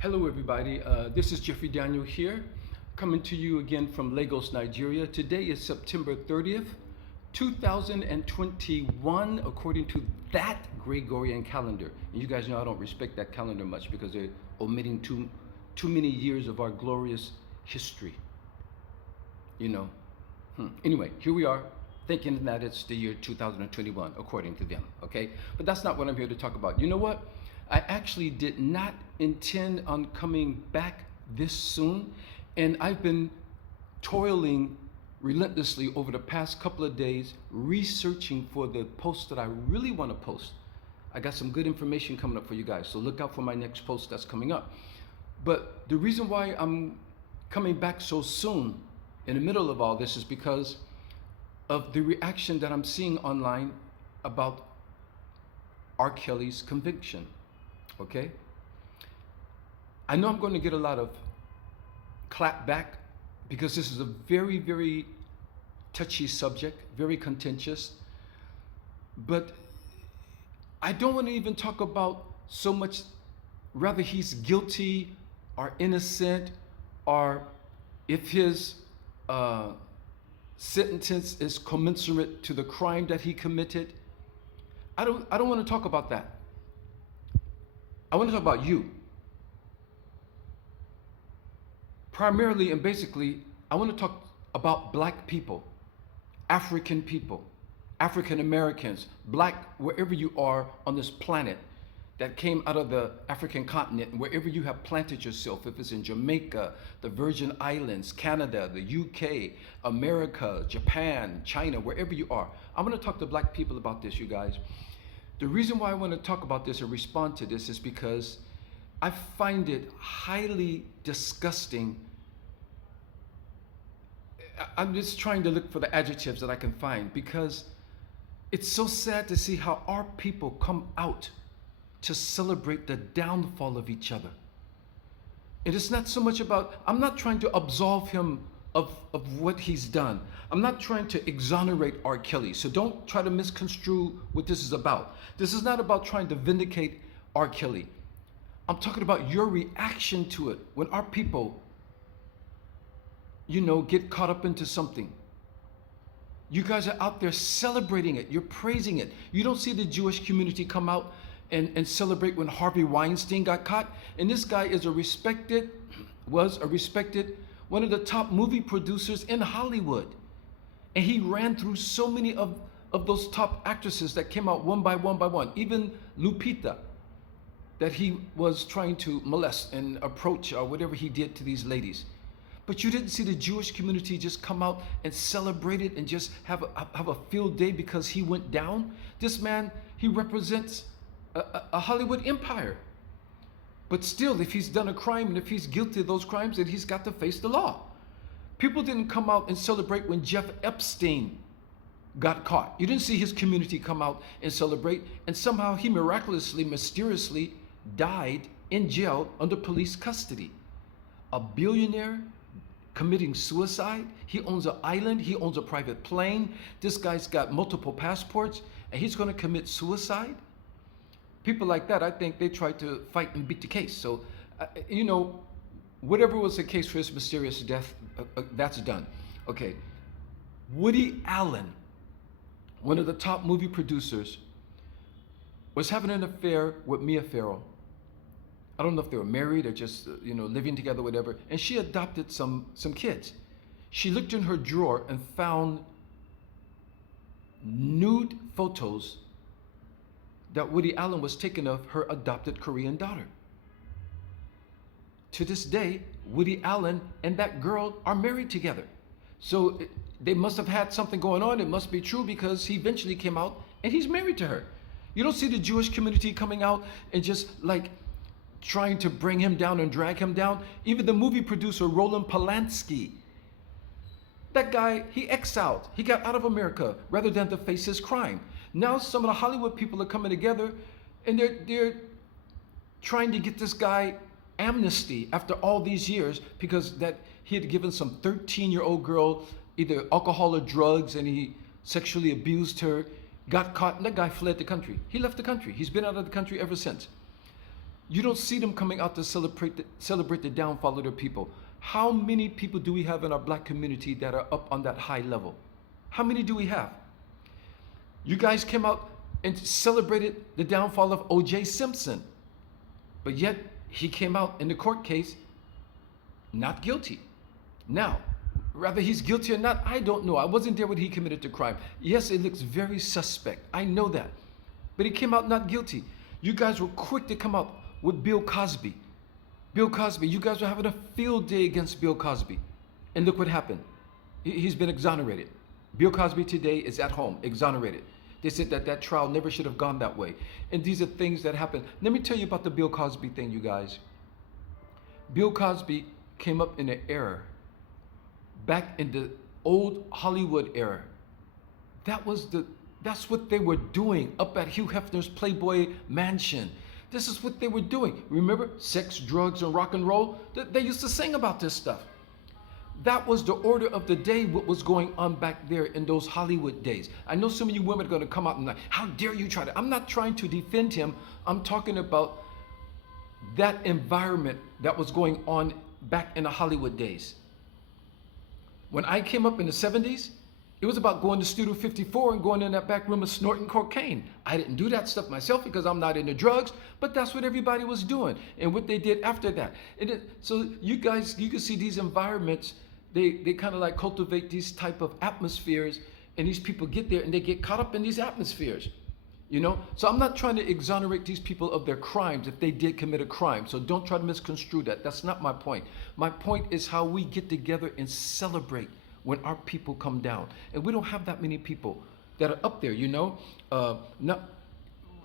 Hello everybody, this is Jeffrey Daniel here, coming to you again from Lagos, Nigeria. Today is September 30th, 2021, according to that Gregorian calendar. And you guys know I don't respect that calendar much because they're omitting too many years of our glorious history. You know. Anyway, here we are, thinking that it's the year 2021, according to them, okay? But that's not what I'm here to talk about. You know what? I actually did not intend on coming back this soon, and I've been toiling relentlessly over the past couple of days researching for the post that I really want to post. I got some good information coming up for you guys, so look out for my next post that's coming up. But the reason why I'm coming back so soon in the middle of all this is because of the reaction that I'm seeing online about R. Kelly's conviction. Okay? I know I'm going to get a lot of clap back because this is a very, very touchy subject, very contentious. But I don't want to even talk about so much, rather he's guilty or innocent, or if his sentence is commensurate to the crime that he committed. I don't want to talk about that. I want to talk about you. Primarily and basically, I want to talk about black people, African people, African Americans, black wherever you are on this planet that came out of the African continent, wherever you have planted yourself, if it's in Jamaica, the Virgin Islands, Canada, the UK, America, Japan, China, wherever you are. I'm going to talk to black people about this, you guys. The reason why I want to talk about this and respond to this is because I find it highly disgusting. I'm just trying to look for the adjectives that I can find because it's so sad to see how our people come out to celebrate the downfall of each other. And it's not so much about, I'm not trying to absolve him of what he's done. I'm not trying to exonerate R. Kelly, so don't try to misconstrue what this is about. This is not about trying to vindicate R. Kelly. I'm talking about your reaction to it when our people, get caught up into something. You guys are out there celebrating it. You're praising it. You don't see the Jewish community come out and celebrate when Harvey Weinstein got caught. And this guy is was a respected, one of the top movie producers in Hollywood. And he ran through so many of those top actresses that came out one by one. Even Lupita, that he was trying to molest and approach or whatever he did to these ladies. But you didn't see the Jewish community just come out and celebrate it and just have a field day because he went down. This man, he represents a Hollywood empire. But still, if he's done a crime and if he's guilty of those crimes, then he's got to face the law. People didn't come out and celebrate when Jeff Epstein got caught. You didn't see his community come out and celebrate, and somehow he miraculously, mysteriously died in jail under police custody. A billionaire committing suicide. He owns an island. He owns a private plane. This guy's got multiple passports, and he's going to commit suicide. People like that, I think they try to fight and beat the case. So, whatever was the case for his mysterious death, that's done. Okay. Woody Allen, one of the top movie producers, was having an affair with Mia Farrow. I don't know if they were married or just, living together, whatever. And she adopted some kids. She looked in her drawer and found nude photos that Woody Allen was taking of her adopted Korean daughter. To this day, Woody Allen and that girl are married together. So they must have had something going on. It must be true because he eventually came out and he's married to her. You don't see the Jewish community coming out and just trying to bring him down and drag him down. Even the movie producer, Roland Polanski, that guy, he exiled. He got out of America rather than to face his crime. Now some of the Hollywood people are coming together and they're trying to get this guy amnesty after all these years because that he had given some 13-year-old girl either alcohol or drugs and he sexually abused her, got caught, and that guy fled the country. He left the country. He's been out of the country ever since. You don't see them coming out to celebrate the downfall of their people. How many people do we have in our black community that are up on that high level? How many do we have? You guys came out and celebrated the downfall of O.J. Simpson, but yet he came out in the court case not guilty. Now, whether he's guilty or not, I don't know. I wasn't there when he committed the crime. Yes, it looks very suspect. I know that. But he came out not guilty. You guys were quick to come out with Bill Cosby. Bill Cosby, you guys were having a field day against Bill Cosby. And look what happened. He's been exonerated. Bill Cosby today is at home, exonerated. They said that that trial never should have gone that way. And these are things that happen. Let me tell you about the Bill Cosby thing, you guys. Bill Cosby came up in an era, back in the old Hollywood era. That's what they were doing up at Hugh Hefner's Playboy Mansion. This is what they were doing. Remember, sex, drugs, and rock and roll? They used to sing about this stuff. That was the order of the day, what was going on back there in those Hollywood days. I know some of you women are going to come out and like, how dare you try to? I'm not trying to defend him. I'm talking about that environment that was going on back in the Hollywood days. When I came up in the 70s, it was about going to Studio 54 and going in that back room and snorting cocaine. I didn't do that stuff myself because I'm not into drugs, but that's what everybody was doing and what they did after that. So you guys, you can see these environments, they kind of like cultivate these type of atmospheres, and these people get there and they get caught up in these atmospheres. You know, so I'm not trying to exonerate these people of their crimes if they did commit a crime. So don't try to misconstrue that. That's not my point. My point is how we get together and celebrate when our people come down. And we don't have that many people that are up there, you know.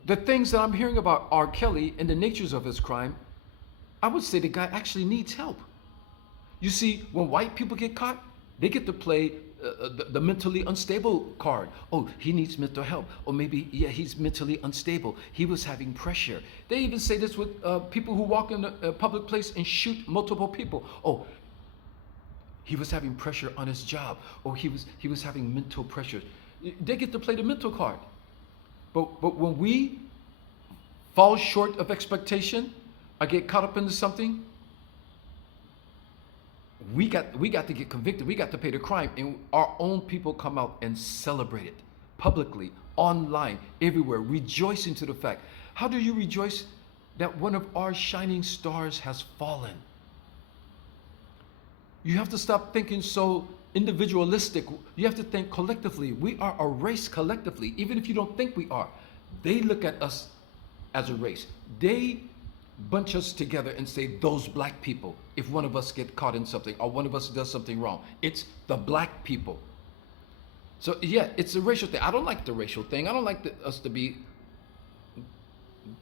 The things that I'm hearing about R. Kelly and the natures of his crime, I would say the guy actually needs help. You see, when white people get caught, they get to play the mentally unstable card. Oh, he needs mental help. Or maybe, yeah, he's mentally unstable. He was having pressure. They even say this with people who walk in a public place and shoot multiple people. Oh, he was having pressure on his job. Or he was having mental pressure. They get to play the mental card. But when we fall short of expectation or get caught up into something, we got to get convicted. We got to pay the crime, and our own people come out and celebrate it publicly, online, everywhere, rejoicing to the fact. How do you rejoice that one of our shining stars has fallen? You have to stop thinking so individualistic. You have to think collectively. We are a race collectively, even if you don't think we are. They look at us as a race. They bunch us together and say, those black people, if one of us get caught in something or one of us does something wrong, it's the black people. So yeah, it's a racial thing. I don't like the racial thing. I don't like us to be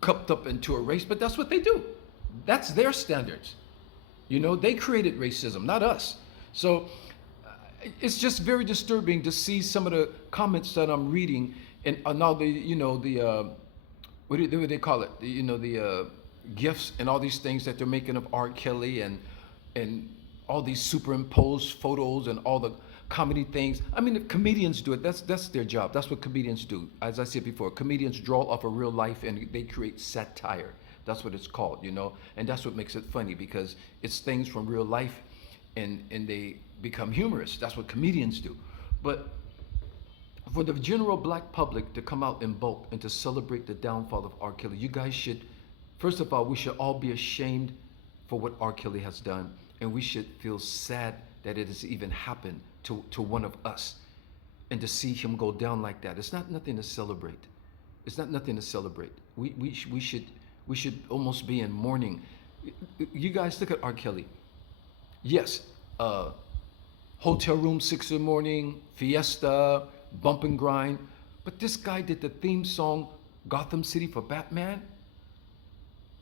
cupped up into a race, but that's what they do. That's their standards. You know, they created racism, not us. So it's just very disturbing to see some of the comments that I'm reading, and now what do they call it? The gifts and all these things that they're making of R. Kelly and all these superimposed photos and all the comedy things. I mean, if comedians do it, that's their job. That's what comedians do. As I said before, comedians draw off of real life and they create satire. That's what it's called, you know, and that's what makes it funny, because it's things from real life and they become humorous. That's what comedians do. But for the general black public to come out in bulk and to celebrate the downfall of R. Kelly, you guys should, first of all, we should all be ashamed for what R. Kelly has done, and we should feel sad that it has even happened to one of us, and to see him go down like that. It's not nothing to celebrate. It's not nothing to celebrate. We should almost be in mourning. You guys look at R. Kelly. Yes, hotel room 6 in the morning, fiesta, bump and grind, but this guy did the theme song Gotham City for Batman.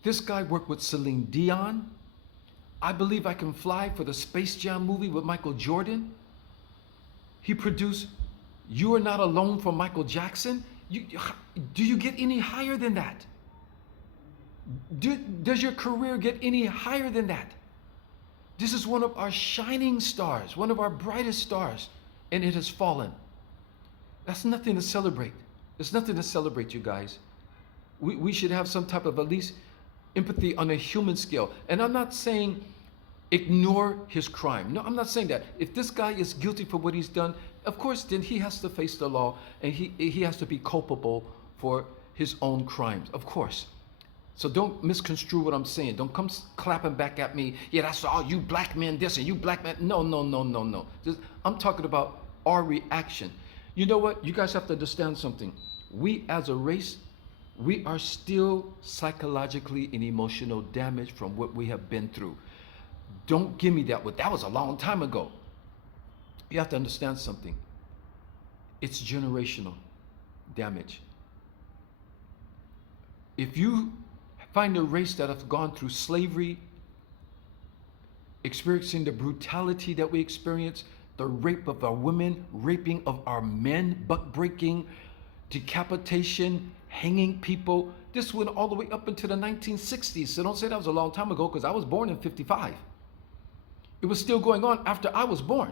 This guy worked with Celine Dion. I Believe I Can Fly for the Space Jam movie with Michael Jordan. He produced You Are Not Alone for Michael Jackson. Do you get any higher than that? Does your career get any higher than that? This is one of our shining stars, one of our brightest stars, and it has fallen. That's nothing to celebrate. There's nothing to celebrate, you guys. We should have some type of at least empathy on a human scale. And I'm not saying ignore his crime. No, I'm not saying that. If this guy is guilty for what he's done, of course, then he has to face the law and he has to be culpable for his own crimes, of course. So don't misconstrue what I'm saying. Don't come clapping back at me. Yeah, that's all you black men this and you black men. No, no, no, no, no. I'm talking about our reaction. You know what? You guys have to understand something. We as a race, we are still psychologically and emotional damaged from what we have been through. Don't give me that. Well, that was a long time ago. You have to understand something. It's generational damage. If you find a race that has gone through slavery, experiencing the brutality that we experience, the rape of our women, raping of our men, butt breaking, decapitation, hanging people. This went all the way up into the 1960s. So don't say that was a long time ago, because I was born in 55. It was still going on after I was born.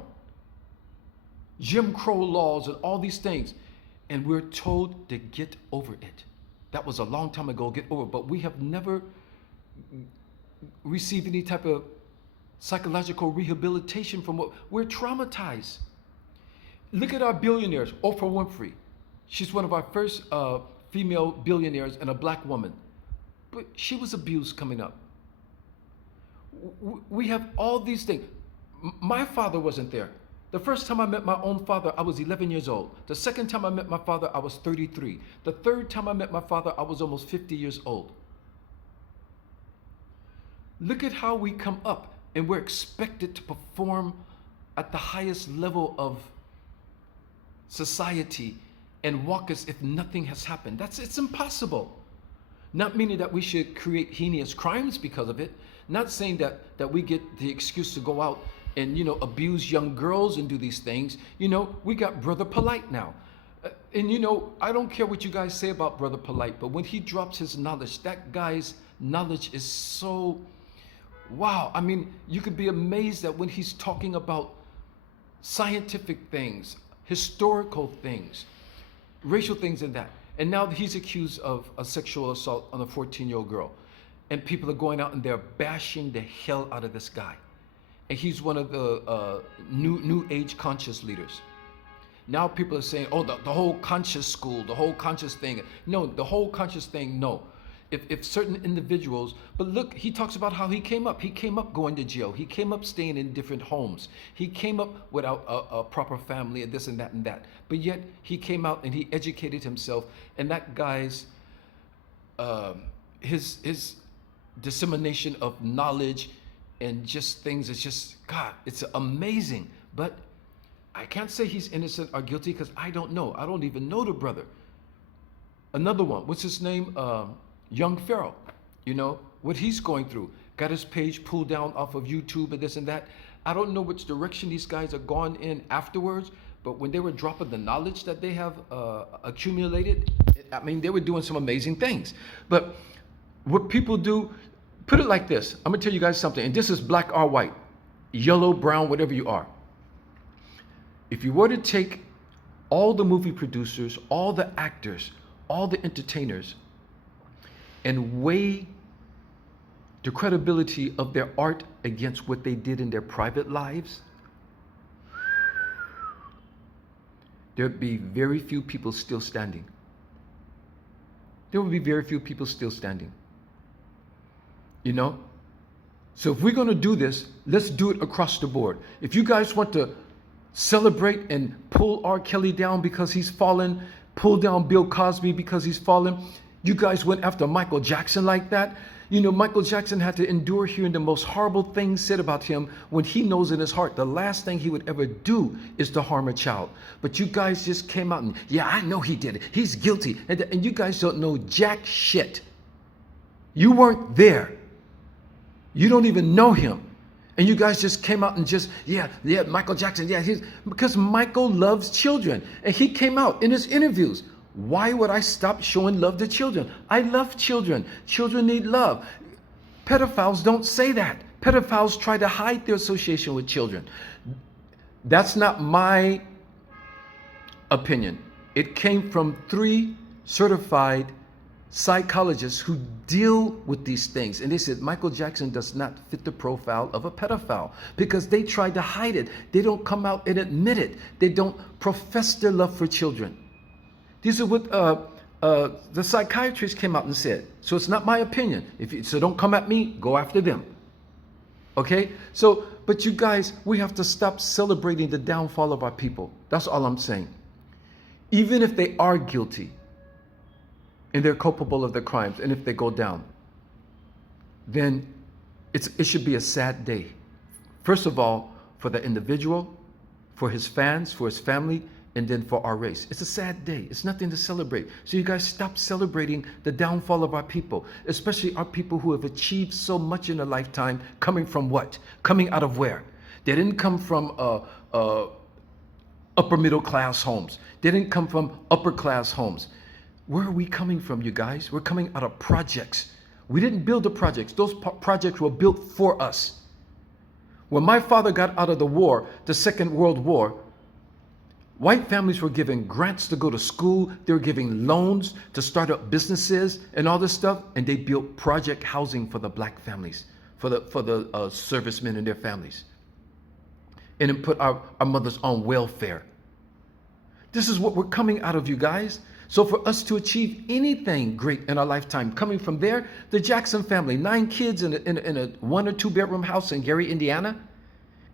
Jim Crow laws and all these things. And we're told to get over it. That was a long time ago, get over it. But we have never received any type of psychological rehabilitation from what we're traumatized. Look at our billionaires. Oprah Winfrey. She's one of our first female billionaires and a black woman. But she was abused coming up. We have all these things. My father wasn't there. The first time I met my own father, I was 11 years old. The second time I met my father, I was 33. The third time I met my father, I was almost 50 years old. Look at how we come up and we're expected to perform at the highest level of society and walk as if nothing has happened. It's impossible. Not meaning that we should create heinous crimes because of it. Not saying that we get the excuse to go out and, abuse young girls and do these things. We got Brother Polite now. And, I don't care what you guys say about Brother Polite, but when he drops his knowledge, that guy's knowledge is so, wow. I mean, you could be amazed that when he's talking about scientific things, historical things, racial things and that. And now he's accused of a sexual assault on a 14-year-old girl. And people are going out and they're bashing the hell out of this guy. And he's one of the new age conscious leaders. Now people are saying, oh, the whole conscious school, the whole conscious thing. No, the whole conscious thing, no. If certain individuals, but look, he talks about how he came up. He came up going to jail. He came up staying in different homes. He came up without a proper family and this and that and that. But yet he came out and he educated himself. And that guy's, his dissemination of knowledge and just things, it's just, God, it's amazing. But I can't say he's innocent or guilty because I don't know. I don't even know the brother. Another one, what's his name? Young Pharaoh, what he's going through. Got his page pulled down off of YouTube and this and that. I don't know which direction these guys are gone in afterwards, but when they were dropping the knowledge that they have accumulated, I mean, they were doing some amazing things. But what people do, put it like this. I'm gonna tell you guys something, and this is black or white, yellow, brown, whatever you are. If you were to take all the movie producers, all the actors, all the entertainers, and weigh the credibility of their art against what they did in their private lives, there'd be very few people still standing. There would be very few people still standing. So if we're going to do this, let's do it across the board. If you guys want to celebrate and pull R. Kelly down because he's fallen, pull down Bill Cosby because he's fallen, you guys went after Michael Jackson like that. Michael Jackson had to endure hearing the most horrible things said about him when he knows in his heart the last thing he would ever do is to harm a child. But you guys just came out and, yeah, I know he did it. He's guilty. And you guys don't know jack shit. You weren't there. You don't even know him. And you guys just came out and just, yeah, Michael Jackson, yeah, because Michael loves children. And he came out in his interviews. Why would I stop showing love to children? I love children. Children need love. Pedophiles don't say that. Pedophiles try to hide their association with children. That's not my opinion. It came from 3 certified psychologists who deal with these things, and they said Michael Jackson does not fit the profile of a pedophile because they tried to hide it. They don't come out and admit it. They don't profess their love for children. These are what the psychiatrist came out and said. So it's not my opinion. So don't come at me, go after them. Okay? So, but you guys, we have to stop celebrating the downfall of our people. That's all I'm saying. Even if they are guilty and they're culpable of their crimes, and if they go down, then it should be a sad day. First of all, for the individual, for his fans, for his family, and then for our race. It's a sad day. It's nothing to celebrate. So you guys stop celebrating the downfall of our people, especially our people who have achieved so much in a lifetime, coming from what? Coming out of where? They didn't come from upper middle class homes. They didn't come from upper class homes. Where are we coming from, you guys? We're coming out of projects. We didn't build the projects. Those projects were built for us. When my father got out of the war, the Second World War, white families were given grants to go to school. They were giving loans to start up businesses and all this stuff. And they built project housing for the black families, for the servicemen and their families. And then put our mothers on welfare. This is what we're coming out of, you guys. So for us to achieve anything great in our lifetime, coming from there, the Jackson family, 9 kids in a 1 or 2 bedroom house in Gary, Indiana.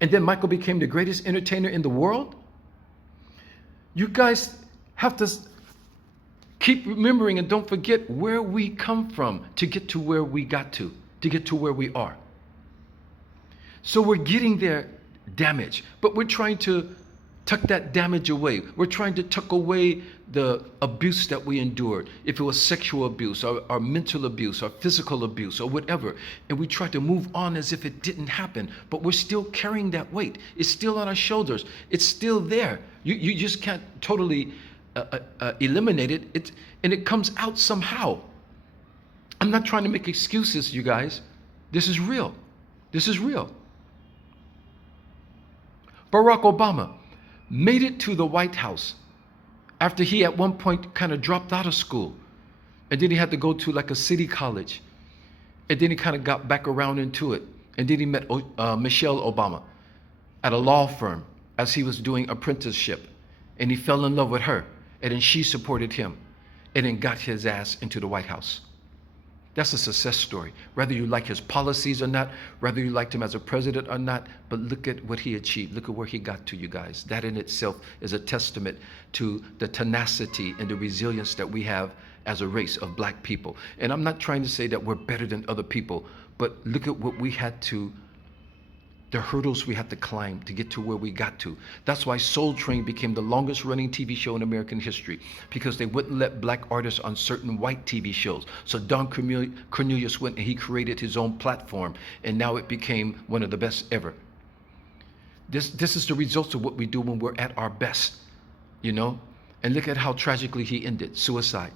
And then Michael became the greatest entertainer in the world. You guys have to keep remembering and don't forget where we come from to get to where we got to get to where we are. So we're getting there damaged, but we're trying to tuck that damage away. We're trying to tuck away the abuse that we endured. If it was sexual abuse or mental abuse or physical abuse or whatever. And we try to move on as if it didn't happen, but we're still carrying that weight. It's still on our shoulders. It's still there. You just can't totally eliminate it. And it comes out somehow. I'm not trying to make excuses, you guys. This is real. This is real. Barack Obama made it to the White House after he at one point kind of dropped out of school. And then he had to go to like a city college. And then he kind of got back around into it. And then he met Michelle Obama at a law firm as he was doing apprenticeship. And he fell in love with her. And then she supported him. And then got his ass into the White House. That's a success story. Whether you like his policies or not, whether you liked him as a president or not, but look at what he achieved. Look at where he got to, you guys. That in itself is a testament to the tenacity and the resilience that we have as a race of black people. And I'm not trying to say that we're better than other people, but look at what we had to, the hurdles we had to climb to get to where we got to. That's why Soul Train became the longest running TV show in American history, because they wouldn't let black artists on certain white TV shows. So Don Cornelius went and he created his own platform, and now it became one of the best ever. This is the results of what we do when we're at our best, you know? And look at how tragically he ended, suicide.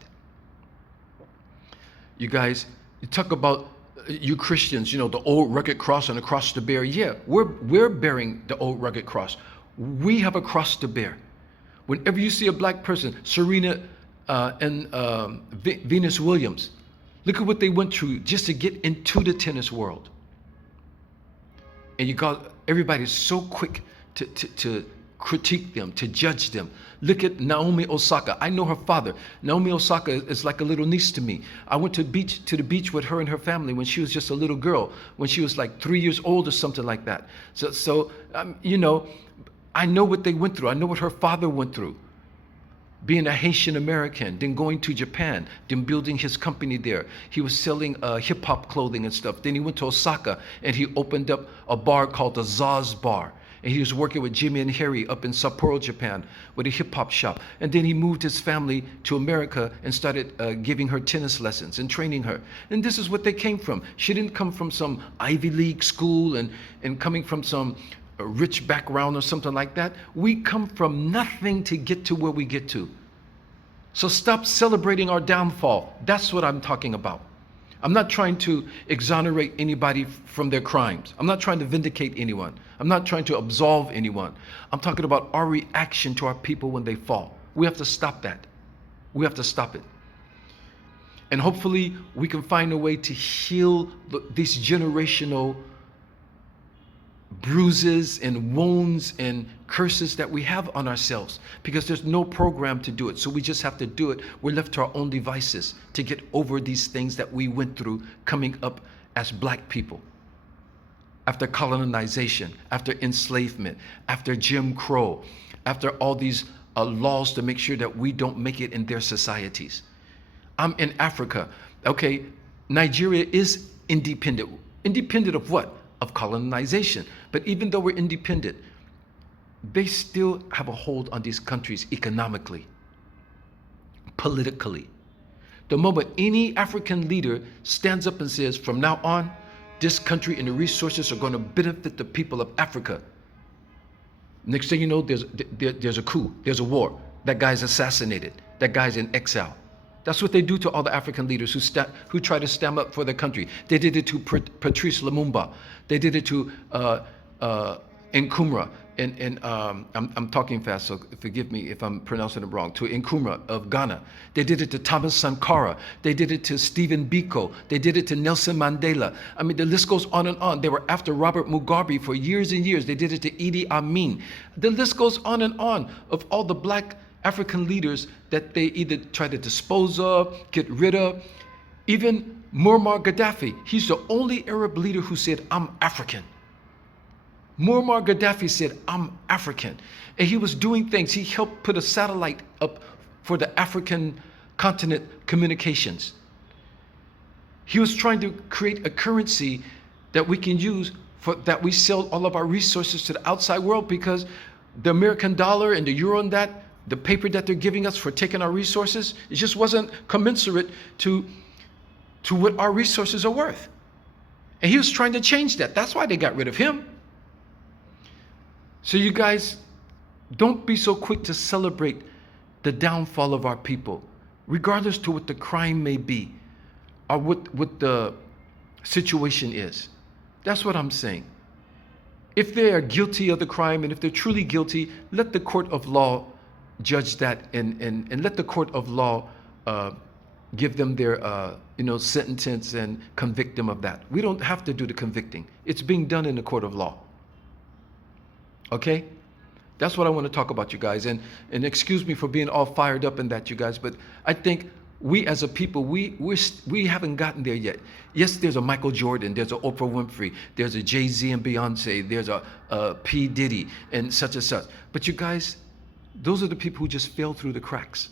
You guys, you talk about you Christians, you know, the old rugged cross and the cross to bear. Yeah, we're bearing the old rugged cross. We have a cross to bear. Whenever you see a black person, Serena and Venus Williams, look at what they went through just to get into the tennis world. And you got everybody's so quick to critique them, to judge them. Look at Naomi Osaka. I know her father. Naomi Osaka is like a little niece to me. I went to the beach with her and her family when she was just a little girl, when she was like 3 years old or something like that. So you know, I know what they went through. I know what her father went through. Being a Haitian American, then going to Japan, then building his company there. He was selling hip hop clothing and stuff. Then he went to Osaka and he opened up a bar called the Zaz Bar. And he was working with Jimmy and Harry up in Sapporo, Japan, with a hip-hop shop. And then he moved his family to America and started giving her tennis lessons and training her. And this is what they came from. She didn't come from some Ivy League school and coming from some rich background or something like that. We come from nothing to get to where we get to. So stop celebrating our downfall. That's what I'm talking about. I'm not trying to exonerate anybody from their crimes. I'm not trying to vindicate anyone. I'm not trying to absolve anyone. I'm talking about our reaction to our people when they fall. We have to stop that. We have to stop it. And hopefully we can find a way to heal these generational bruises and wounds and curses that we have on ourselves, because there's no program to do it. So we just have to do it. We're left to our own devices to get over these things that we went through coming up as black people. After colonization, after enslavement, after Jim Crow, after all these laws to make sure that we don't make it in their societies. I'm in Africa. Okay, Nigeria is independent. Independent of what? Of colonization. But even though we're independent, they still have a hold on these countries economically, politically. The moment any African leader stands up and says, from now on, this country and the resources are going to benefit the people of Africa. Next thing you know, there's a coup, there's a war. That guy's assassinated. That guy's in exile. That's what they do to all the African leaders who try to stand up for their country. They did it to Patrice Lumumba. They did it to Nkrumah. I'm talking fast, so forgive me if I'm pronouncing it wrong. To Nkrumah of Ghana. They did it to Thomas Sankara. They did it to Stephen Biko. They did it to Nelson Mandela. I mean, the list goes on and on. They were after Robert Mugabe for years and years. They did it to Idi Amin. The list goes on and on of all the black African leaders that they either try to dispose of, get rid of. Even Muammar Gaddafi, he's the only Arab leader who said, I'm African. Muammar Gaddafi said, I'm African. And he was doing things. He helped put a satellite up for the African continent communications. He was trying to create a currency that we can use that we sell all of our resources to the outside world, because the American dollar and the euro and that, the paper that they're giving us for taking our resources, it just wasn't commensurate to what our resources are worth. And he was trying to change that. That's why they got rid of him. So you guys, don't be so quick to celebrate the downfall of our people, regardless to what the crime may be or what the situation is. That's what I'm saying. If they are guilty of the crime, and if they're truly guilty, let the court of law judge that, and let the court of law give them their sentence and convict them of that. We don't have to do the convicting. It's being done in the court of law. Okay? That's what I want to talk about, you guys. And excuse me for being all fired up in that, you guys, but I think we as a people, we haven't gotten there yet. Yes, there's a Michael Jordan, there's a Oprah Winfrey, there's a Jay-Z and Beyonce, there's a P. Diddy and such. But you guys, those are the people who just fell through the cracks.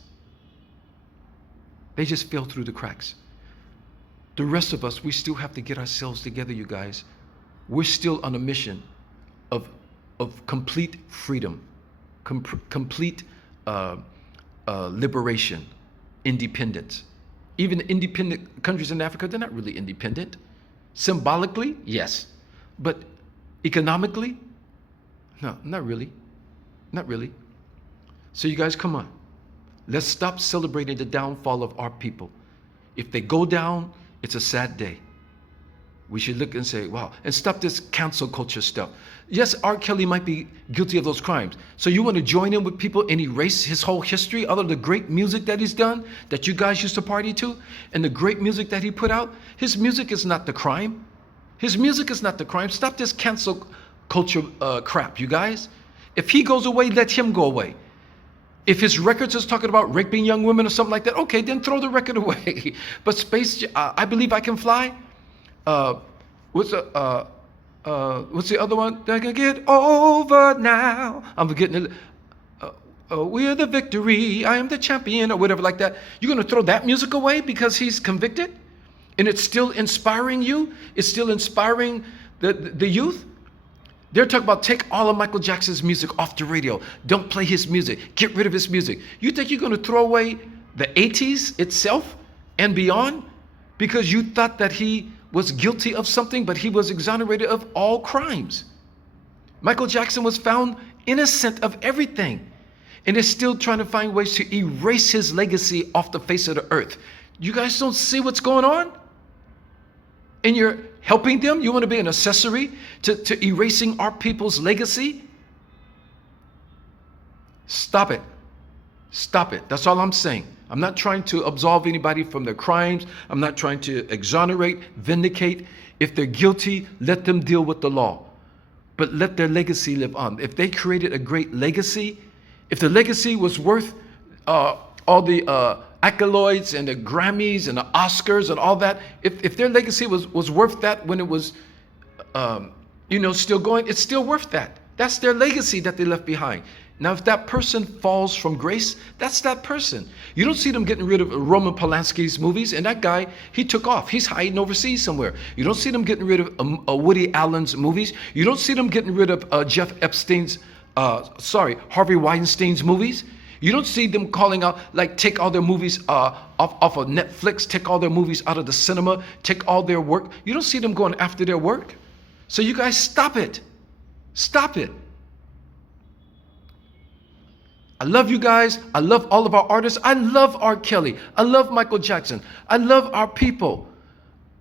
They just fell through the cracks. The rest of us, we still have to get ourselves together, you guys. We're still on a mission of complete freedom, complete liberation, independence. Even independent countries in Africa, they're not really independent. Symbolically, yes. But economically, no, not really. Not really. So you guys, come on. Let's stop celebrating the downfall of our people. If they go down, it's a sad day. We should look and say, wow, and stop this cancel culture stuff. Yes, R. Kelly might be guilty of those crimes. So you want to join in with people and erase his whole history, all of the great music that he's done, that you guys used to party to, and the great music that he put out? His music is not the crime. His music is not the crime. Stop this cancel culture crap, you guys. If he goes away, let him go away. If his records is talking about raping young women or something like that, okay, then throw the record away. But I Believe I Can Fly, what's the other one? I can get over now. I'm forgetting it. We're the victory. I am the champion, or whatever like that. You're going to throw that music away because he's convicted? And it's still inspiring you? It's still inspiring the youth? They're talking about take all of Michael Jackson's music off the radio. Don't play his music. Get rid of his music. You think you're going to throw away the 80s itself and beyond because you thought that he was guilty of something, but he was exonerated of all crimes? Michael Jackson was found innocent of everything, and is still trying to find ways to erase his legacy off the face of the earth. You guys don't see what's going on? And you're helping them? You want to be an accessory to erasing our people's legacy? Stop it. Stop it. That's all I'm saying. I'm not trying to absolve anybody from their crimes. I'm not trying to exonerate, vindicate. If they're guilty, let them deal with the law. But let their legacy live on. If they created a great legacy, if the legacy was worth all the accolades and the Grammys and the Oscars and all that, if their legacy was worth that when it was, still going, it's still worth that. That's their legacy that they left behind. Now, if that person falls from grace, that's that person. You don't see them getting rid of Roman Polanski's movies, and that guy, he took off. He's hiding overseas somewhere. You don't see them getting rid of Woody Allen's movies. You don't see them getting rid of Harvey Weinstein's movies. You don't see them calling out, like, take all their movies off of Netflix, take all their movies out of the cinema, take all their work. You don't see them going after their work. So you guys, stop it. Stop it. I love you guys. I love all of our artists. I love R. Kelly. I love Michael Jackson. I love our people.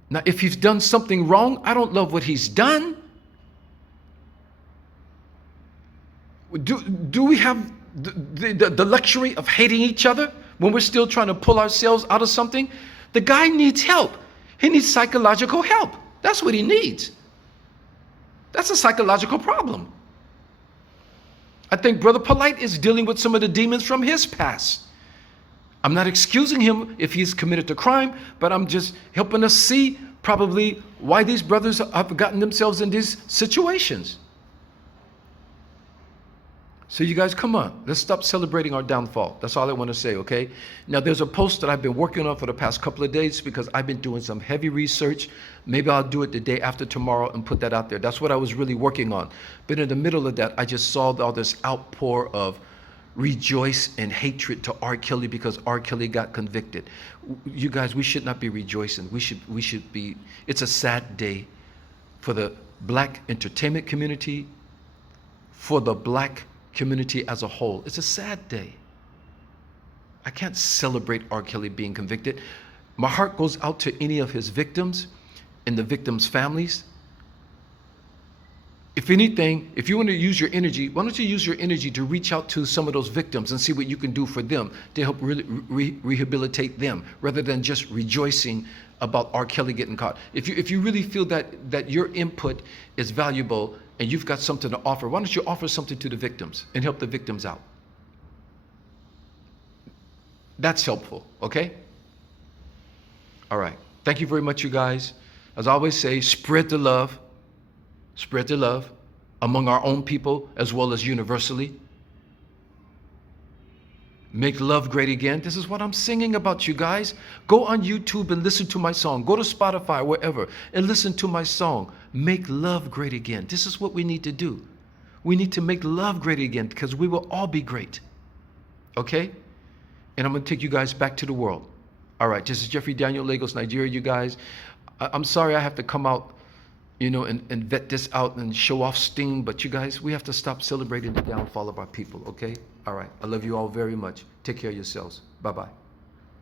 Now, if he's done something wrong, I don't love what he's done. Do we have the luxury of hating each other when we're still trying to pull ourselves out of something? The guy needs help. He needs psychological help. That's what he needs. That's a psychological problem. I think Brother Polite is dealing with some of the demons from his past. I'm not excusing him if he's committed to crime, but I'm just helping us see probably why these brothers have gotten themselves in these situations. So you guys, come on. Let's stop celebrating our downfall. That's all I want to say, okay? Now, there's a post that I've been working on for the past couple of days because I've been doing some heavy research. Maybe I'll do it the day after tomorrow and put that out there. That's what I was really working on. But in the middle of that, I just saw all this outpour of rejoice and hatred to R. Kelly because R. Kelly got convicted. You guys, we should not be rejoicing. We should be, it's a sad day for the black entertainment community, for the black community as a whole. It's a sad day. I can't celebrate R. Kelly being convicted. My heart goes out to any of his victims and the victims' families. If anything, if you want to use your energy, why don't you use your energy to reach out to some of those victims and see what you can do for them to help really rehabilitate them, rather than just rejoicing about R. Kelly getting caught. If you really feel that your input is valuable and you've got something to offer, why don't you offer something to the victims and help the victims out? That's helpful, okay? All right. Thank you very much, you guys. As I always say, spread the love among our own people as well as universally. Make love great again. This is what I'm singing about, you guys. Go on YouTube and listen to my song. Go to Spotify, wherever, and listen to my song. Make love great again. This is what we need to do. We need to make love great again because we will all be great. Okay? And I'm going to take you guys back to the world. All right. This is Jeffrey Daniel, Lagos, Nigeria, you guys. I'm sorry I have to come out, and vet this out and show off steam. But you guys, we have to stop celebrating the downfall of our people, okay? All right. I love you all very much. Take care of yourselves. Bye-bye.